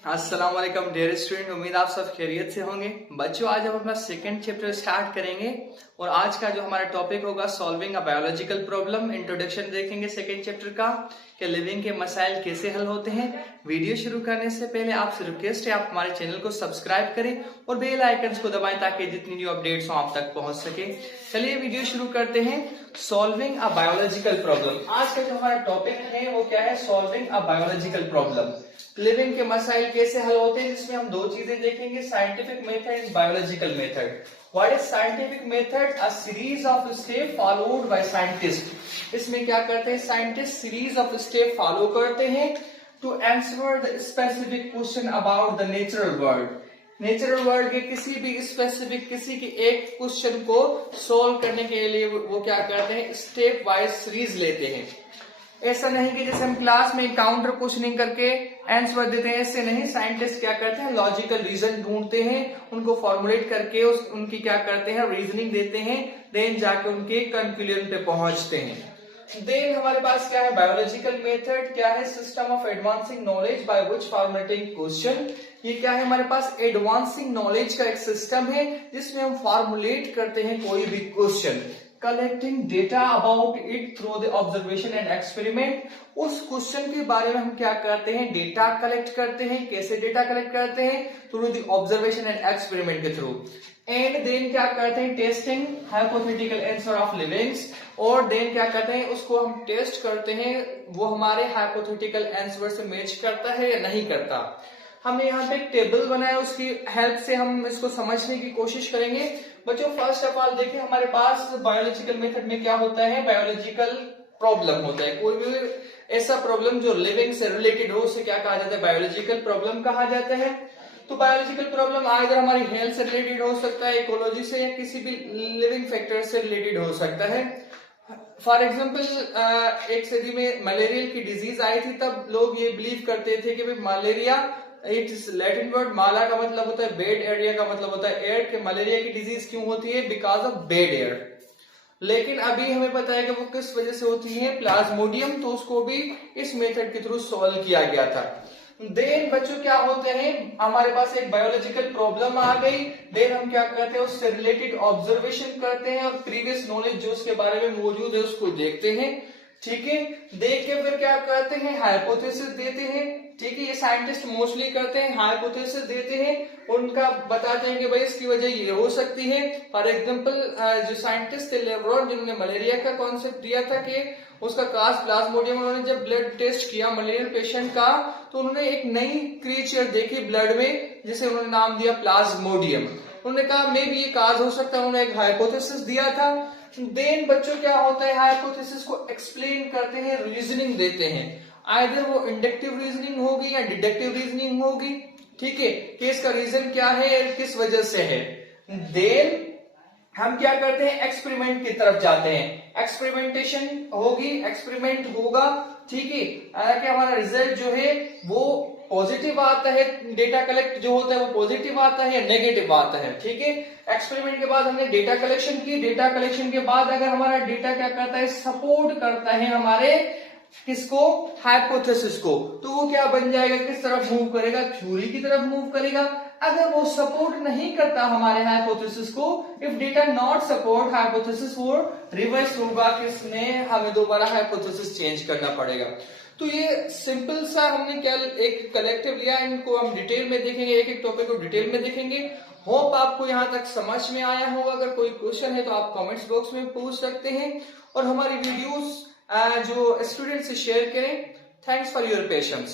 अस्सलाम वालेकुम dear student, उम्मीद आप सब खैरियत से होंगे। बच्चों, आज हम अपना सेकंड चैप्टर स्टार्ट करेंगे और आज का जो हमारा टॉपिक होगा solving a biological problem. Introduction देखेंगे सेकंड चैप्टर का कि लिविंग के मसाइल कैसे हल होते हैं। वीडियो शुरू करने से पहले आपसे रिक्वेस्ट है आप हमारे चैनल को सब्सक्राइब करें और बेल आइकन्स को दबाएं ताकि जितनी न्यू अपडेट्स हो आप तक पहुंच सके। चलिए वीडियो शुरू करते हैं। सॉल्विंग अ बायोलॉजिकल प्रॉब्लम, आज का जो हमारा टॉपिक है वो क्या है? Solving a biological problem, living के मसाइल कैसे हल होते हैं। जिसमें हम दो चीजें देखेंगे, scientific method and biological method. What is scientific method? A series of step followed by scientist. इसमें क्या करते हैं scientist? Series of step follow करते हैं to answer the specific question about the natural world. Natural world के किसी भी specific किसी के एक क्वेश्चन को सोल्व करने के लिए वो क्या करते हैं? स्टेप वाइज सीरीज लेते हैं। ऐसा नहीं कि जैसे हम क्लास में काउंटर क्वेश्चनिंग करके आंसर देते हैं, ऐसे नहीं। साइंटिस्ट क्या करते हैं? लॉजिकल रीजन ढूंढते हैं, उनको फॉर्मुलेट करके उनकी क्या करते हैं? रीजनिंग देते हैं, देन जाके उनके कंक्लूजन पे पहुंचते हैं। देन हमारे पास क्या है? बायोलॉजिकल मेथड क्या है? System of advancing knowledge by which formulating question. ये क्या है? हमारे पास एडवांसिंग नॉलेज का एक सिस्टम है जिसमें हम फॉर्मुलेट करते हैं कोई भी question. Collecting data about it through the observation and experiment. उस क्वेश्चन के बारे में हम क्या करते हैं? डेटा कलेक्ट करते हैं। कैसे डेटा कलेक्ट करते हैं? Through the observation and experiment के थ्रू। एंड देन क्या करते हैं? Testing hypothetical answer of livings. और देन क्या करते हैं? उसको हम टेस्ट करते हैं, वो हमारे हाइपोथेटिकल आंसर से मैच करता है या नहीं करता। हमने यहाँ पे एक टेबल बनाया, उसकी हेल्प से हम इसको समझने की कोशिश करेंगे। बच्चों, फर्स्ट ऑफ ऑल देखिए हमारे पास बायोलॉजिकल मेथड में क्या होता है? बायोलॉजिकल प्रॉब्लम होता है। कोई भी ऐसा प्रॉब्लम जो लिविंग से रिलेटेड हो उसे क्या कहा जाता है? बायोलॉजिकल प्रॉब्लम कहा जाता है। तो बायोलॉजिकल प्रॉब्लम आइदर हमारी हेल्थ से रिलेटेड हो सकता है, इकोलॉजी से, या किसी भी लिविंग फैक्टर से रिलेटेड हो सकता है। फॉर एग्जाम्पल एक सदी में मलेरिया की डिजीज आई थी, तब लोग ये बिलीव करते थे कि भाई malaria, it is Latin word माला का मतलब होता है बेड, एरिया का मतलब होता है एयर, के मलेरिया की डिजीज क्यों होती है? Because of bed air. लेकिन अभी हमें पता है कि वो किस वजह से होती है? प्लाज्मोडियम। तो उसको भी इस मेथड के थ्रू सॉल्व किया गया था। देन बच्चों क्या होते हैं? हमारे पास एक बायोलॉजिकल प्रॉब्लम आ गई, देन हम क्या करते हैं? उससे रिलेटेड ऑब्जर्वेशन करते हैं और प्रीवियस नॉलेज जो उसके बारे में मौजूद है उसको देखते हैं। ठीक है, देख के फिर क्या करते हैं? हाइपोथेसिस देते हैं। ठीक है, ये साइंटिस्ट मोस्टली करते हैं, हाइपोथेसिस देते हैं, उनका बताते हैं कि भाई इसकी वजह ये हो सकती है। फॉर एग्जांपल जो साइंटिस्ट थे लेब्रॉन, जिन्होंने मलेरिया का कॉन्सेप्ट दिया था कि उसका काज प्लाज्मोडियम, उन्होंने जब ब्लड टेस्ट किया मलेरियल पेशेंट का तो उन्होंने एक नई क्रिएचर देखी ब्लड में जिसे उन्होंने नाम दिया प्लाज्मोडियम। उन्होंने कहा मे भी ये काज हो सकता है, उन्होंने एक हाइपोथेसिस दिया था। देन बच्चों क्या होता है? हाइपोथेसिस को एक्सप्लेन करते हैं, रीजनिंग देते हैं। आइदर वो इंडक्टिव रीजनिंग होगी या डिडक्टिव रीजनिंग होगी। ठीक है, कि इसका रीजन क्या है, किस वजह से है। देन हम क्या करते हैं? एक्सपेरिमेंट की तरफ जाते हैं। एक्सपेरिमेंटेशन होगी, एक्सपेरिमेंट होगा। ठीक है, कि हमारा रिजल्ट जो है वो पॉजिटिव आता है, डेटा कलेक्ट जो होता है वो पॉजिटिव आता है या नेगेटिव आता है। ठीक है, एक्सपेरिमेंट के बाद हमने डेटा कलेक्शन की। डेटा कलेक्शन के बाद अगर हमारा डेटा क्या करता है? सपोर्ट करता है हमारे किसको? हाइपोथेसिस को। तो वो क्या बन जाएगा? किस तरफ मूव करेगा? थ्योरी की तरफ मूव करेगा। अगर वो सपोर्ट नहीं करता हमारे हाइपोथेसिस को, if data not support hypothesis, वो रिवर्स होगा, किसमें? हमें दोबारा हाइपोथेसिस चेंज करना पड़ेगा। तो ये सिंपल सा हमने क्या एक कलेक्टिव लिया, इनको हम डिटेल में देखेंगे, एक एक टॉपिक को डिटेल में देखेंगे। होप आपको यहाँ तक समझ में आया होगा। अगर कोई क्वेश्चन है तो आप कमेंट्स बॉक्स में पूछ सकते हैं और हमारी वीडियोस जो स्टूडेंट से शेयर करें। Thanks for your patience.